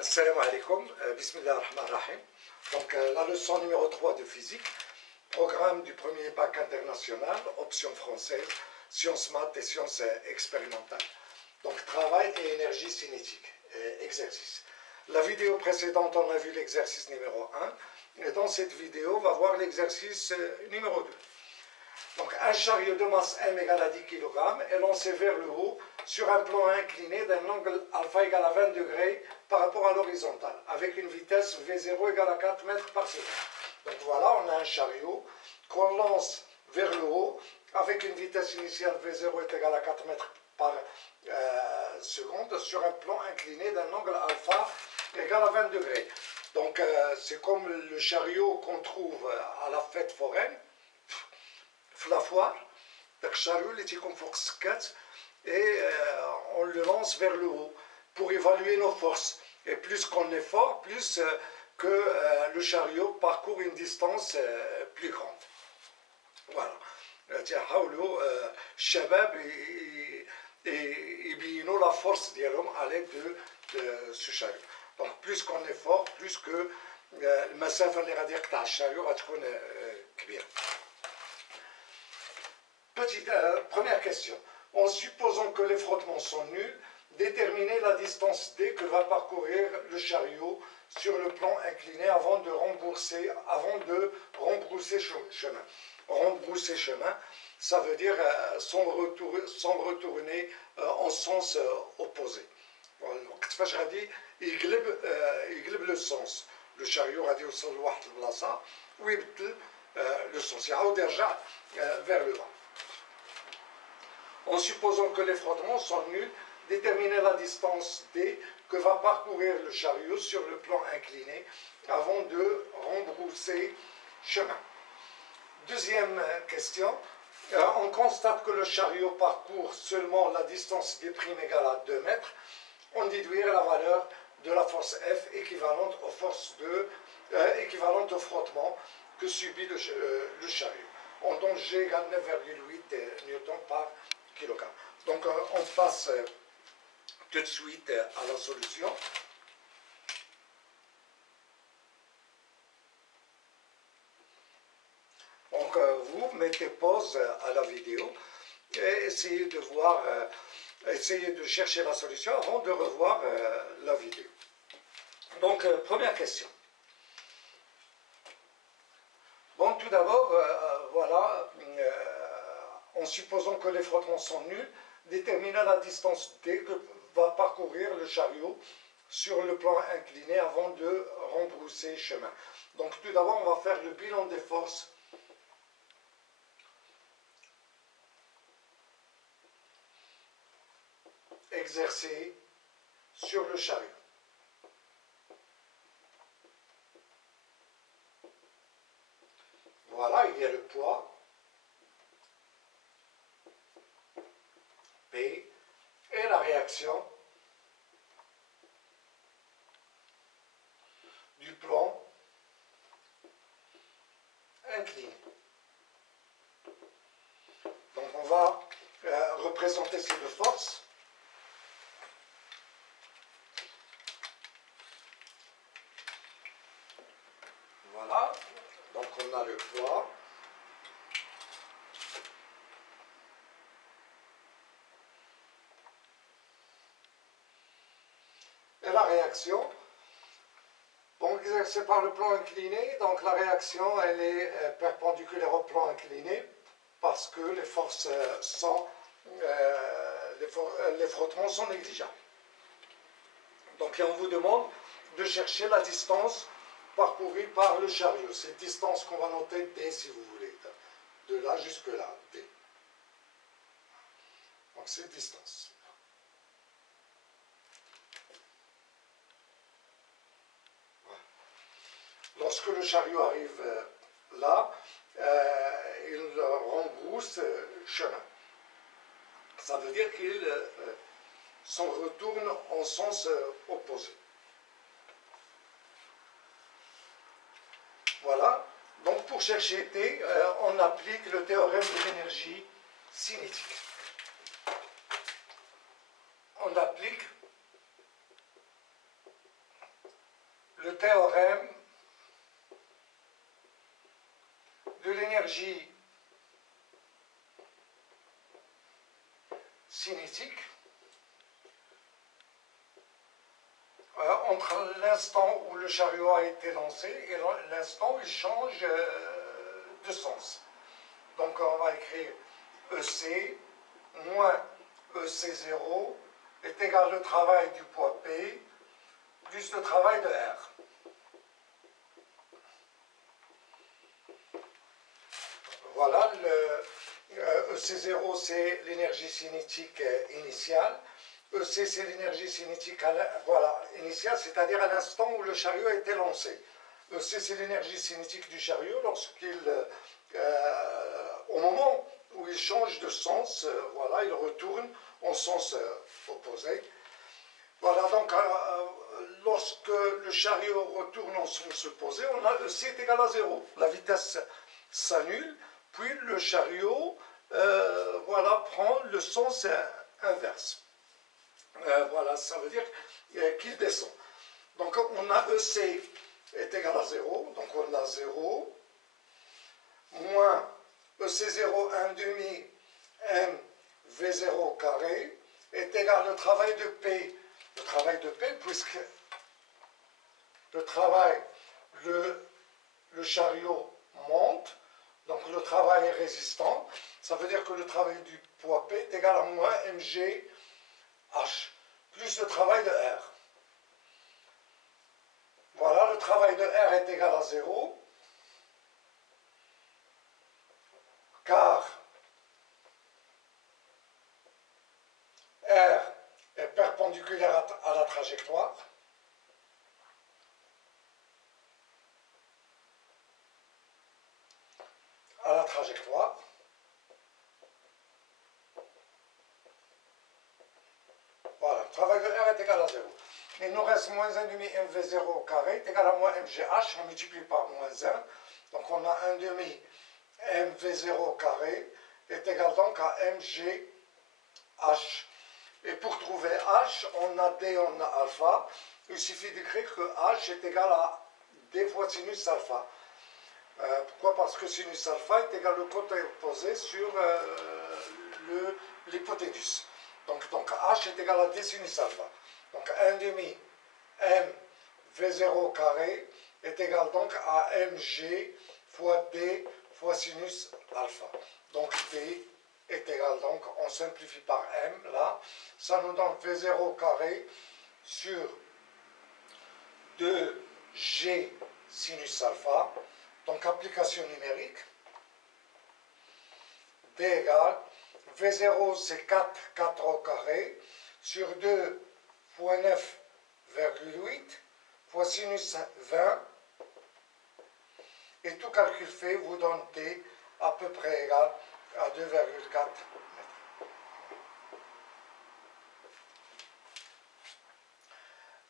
Salam alaikum, bismillah ar-Rahman ar-Rahim. Donc la leçon numéro 3 de physique, programme du premier bac international, option française, sciences maths et sciences expérimentales. Donc travail et énergie cinétique, exercice. La vidéo précédente, on a vu l'exercice numéro 1, et dans cette vidéo, on va voir l'exercice numéro 2. Donc un chariot de masse m égale à 10 kg est lancé vers le haut sur un plan incliné d'un angle alpha égale à 20 degrés par rapport à l'horizontale, avec une vitesse V0 égale à 4 mètres par seconde. Donc voilà, on a un chariot qu'on lance vers le haut avec une vitesse initiale V0 est égale à 4 mètres par seconde sur un plan incliné d'un angle alpha égale à 20 degrés. Donc c'est comme le chariot qu'on trouve à la fête foraine, la foire, le chariot est comme et on le lance vers le haut pour évaluer nos forces. Et plus qu'on est fort, plus que le chariot parcourt une distance plus grande. Voilà. Shabab et la force d'Yalom à l'aide de ce chariot. Donc plus qu'on est fort, plus que le massaf اللي غادي يقطع الشاريو غتكون كبيرة. Première question. En supposant que les frottements sont nuls, déterminez la distance D que va parcourir le chariot sur le plan incliné avant de rembrousser chemin. Rembrousser chemin, ça veut dire sans retourner en sens opposé. كيفاش غادي يقلب le sens. Le chariot غادي يوصل لواحد البلاصة ويبدل le sens. يعاود يرجع vers le bas. En supposant que les frottements sont nuls, déterminez la distance D que va parcourir le chariot sur le plan incliné avant de rembrousser chemin. Deuxième question, on constate que le chariot parcourt seulement la distance D' égale à 2 mètres. On déduire la valeur de la force F équivalente au frottement que subit le chariot. On donne G égale 9,8 newtons par kilogramme. Donc on passe tout de suite à la solution. Donc vous mettez pause à la vidéo et essayez de voir, essayez de chercher la solution avant de revoir la vidéo. Donc première question. Bon, tout d'abord, voilà, en supposant que les frottements sont nuls, déterminez la distance D que va parcourir le chariot sur le plan incliné avant de rembrousser chemin. Donc tout d'abord, on va faire le bilan des forces exercées sur le chariot. Voilà, il y a le poids P et la réaction du plan incliné. Donc on va représenter ces deux forces. Voilà, donc on a le poids et la réaction. Bon, exercée par le plan incliné, donc la réaction elle est perpendiculaire au plan incliné parce que les forces sont, les frottements sont négligeables. Donc on vous demande de chercher la distance parcourue par le chariot. Cette distance qu'on va noter D si vous voulez, de là jusque là, D. Donc cette distance. Lorsque le chariot arrive là, il rembrousse chemin. Ça veut dire qu'il s'en retourne en sens opposé. Voilà. Donc pour chercher T, on applique le théorème de l'énergie cinétique. On applique l'énergie cinétique entre l'instant où le chariot a été lancé et l'instant où il change de sens. Donc on va écrire EC moins EC0 est égal le travail du poids P plus le travail de R. Voilà, EC0 c'est l'énergie cinétique initiale. EC c'est l'énergie cinétique initiale, c'est-à-dire à l'instant où le chariot a été lancé. EC c'est l'énergie cinétique du chariot au moment où il change de sens, voilà, il retourne en sens opposé. Voilà, donc lorsque le chariot retourne en sens opposé, on a EC est égal à 0. La vitesse s'annule, puis le chariot voilà, prend le sens inverse. Voilà, ça veut dire qu'il descend. Donc on a EC est égal à 0, donc on a 0, moins EC0 1 demi M V0 carré est égal au travail de P. Le travail de P, puisque le travail, le chariot monte, donc le travail est résistant, ça veut dire que le travail du poids P est égal à moins mg H, plus le travail de R. Voilà, le travail de R est égal à 0, car R est perpendiculaire à la trajectoire. Voilà, le travail de R est égal à 0. Il nous reste moins 1 demi mv0 au carré est égal à moins mgh, on multiplie par moins 1. Donc on a 1 demi mv0 au carré est égal donc à mgh. Et pour trouver h, on a d, on a alpha. Il suffit d'écrire que h est égal à d fois sinus alpha. Pourquoi? Parce que sinus alpha est égal au côté opposé sur l'hypoténuse. Donc h est égal à d sinus alpha. Donc 1 demi m v0 au carré est égal donc à mg fois d fois sinus alpha. Donc d est égal, donc on simplifie par m là, ça nous donne v0 au carré sur 2g sinus alpha. Donc application numérique, d égale v0 c'est 4 au carré sur 2 fois 9,8 fois sinus 20, et tout calcul fait vous donne t à peu près égal à 2,4 mètres.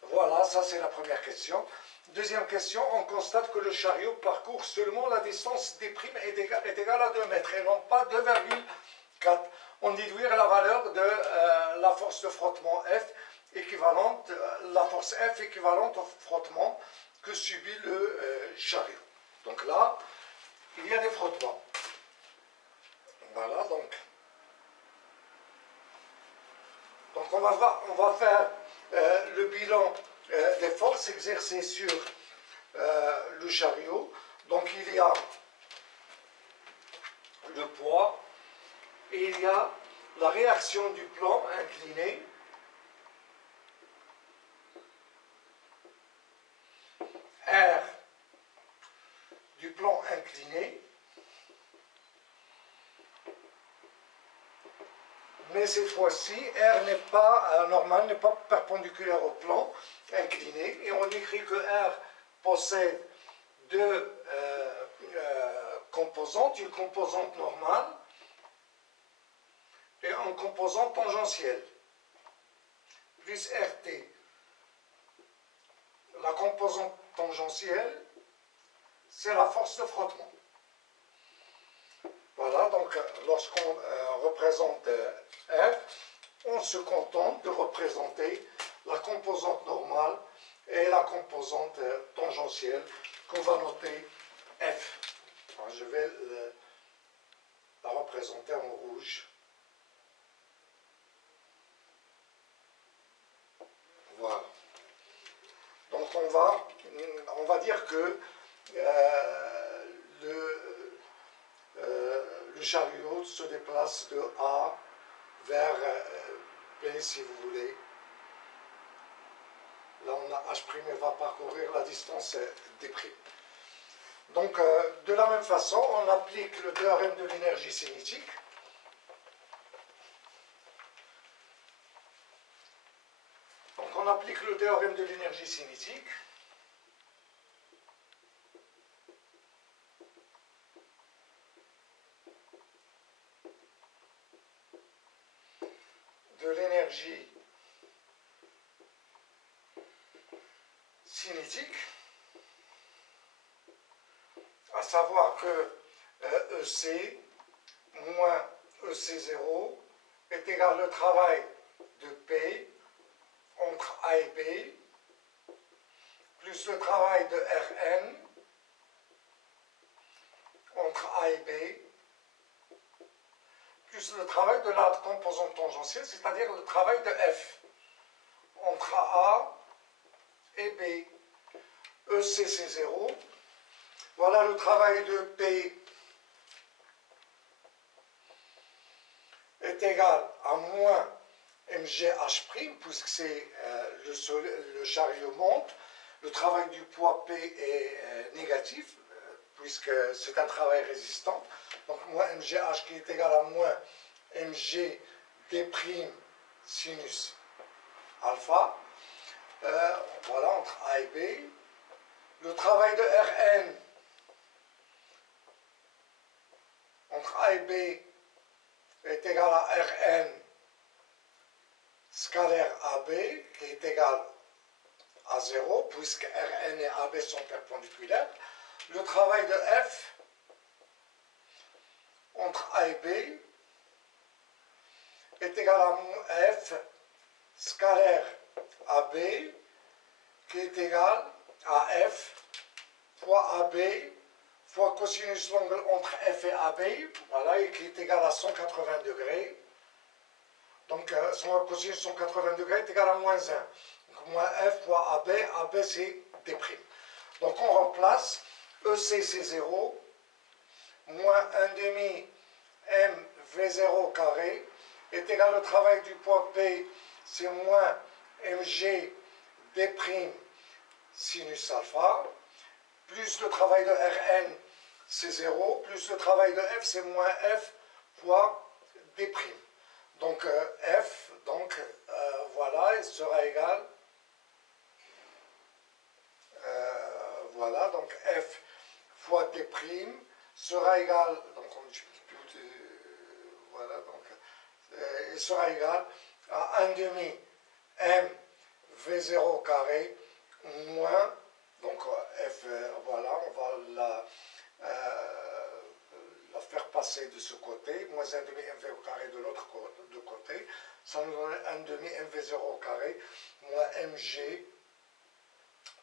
Voilà, ça c'est la première question. Deuxième question, on constate que le chariot parcourt seulement la distance d' est égale à 2 mètres et non pas 2,4. On déduit la valeur de la force de frottement F équivalente, la force F équivalente au frottement que subit le chariot. Donc là, il y a des frottements. Voilà, donc on va faire le bilan des forces exercées sur le chariot. Donc il y a le poids et il y a la réaction du plan incliné R du plan incliné, mais cette fois-ci R n'est pas normal, n'est pas perpendiculaire au plan incliné, et on écrit que R possède deux composantes, une composante normale et une composante tangentielle, plus RT. La composante tangentielle, c'est la force de frottement. Voilà, donc lorsqu'on représente R, on se contente de représenter la composante normale et la composante tangentielle qu'on va noter F. Alors, je vais représenté en rouge. Voilà. Donc on va dire que le chariot se déplace de A vers B si vous voulez. Là on a H' va parcourir la distance D'. Donc de la même façon on applique le théorème de l'énergie cinétique. Donc on applique le théorème de l'énergie cinétique. De l'énergie cinétique, à savoir que EC moins EC0 est égal au travail de P entre A et B plus le travail de Rn entre A et B plus le travail de la composante tangentielle, c'est-à-dire le travail de F entre A et B. EC c'est 0. Voilà le travail de P est égal à moins mgh', puisque c'est le chariot monte. Le travail du poids P est négatif, puisque c'est un travail résistant. Donc moins mgh qui est égal à moins mg d' sinus alpha. Voilà, entre A et B. Le travail de Rn entre A et B est égal à Rn scalaire AB, qui est égal à 0, puisque Rn et AB sont perpendiculaires. Le travail de F entre A et B est égal à F scalaire AB, qui est égal à F fois AB fois cosinus l'angle entre F et AB, voilà, et qui est égal à 180 degrés. Donc, cosinus 180 degrés est égal à moins 1. Donc, moins F fois AB, AB c'est D'. Donc, on remplace EC c'est 0, moins 1 demi M V0 carré est égal au travail du poids P, c'est moins mg d' sinus alpha, plus le travail de Rn, c'est 0, plus le travail de F, c'est moins F fois d'. Donc F, donc voilà, il sera égal, voilà, donc F fois d' sera égal, donc on multiplie plus, voilà, donc il sera égal à 1 demi M V0 carré moins, donc F, voilà, on va la faire passer de ce côté, moins 1 demi MV au carré de l'autre côté, ça nous donne 1 demi MV0 au carré, moins MG,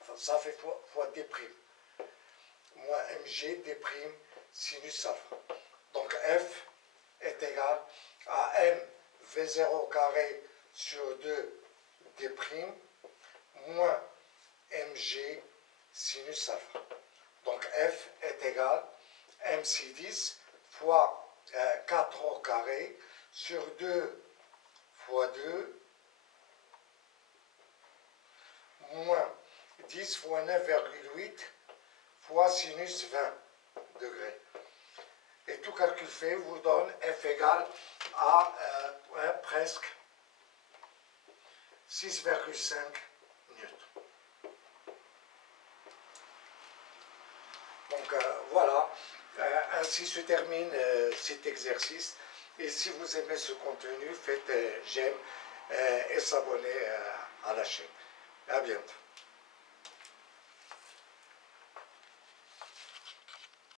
enfin, ça fait fois D', moins MG D' sinus alpha. Donc F est égal à M V0 au carré sur 2 D' moins mg sinus alpha. Donc F est égal à MC10 fois 4 au carré sur 2 fois 2 moins 10 fois 9,8 fois sinus 20 degrés. Et tout calcul fait vous donne F égale à presque 6,5 newtons. Donc voilà, ainsi se termine cet exercice. Et si vous aimez ce contenu, faites j'aime et s'abonner à la chaîne. À bientôt.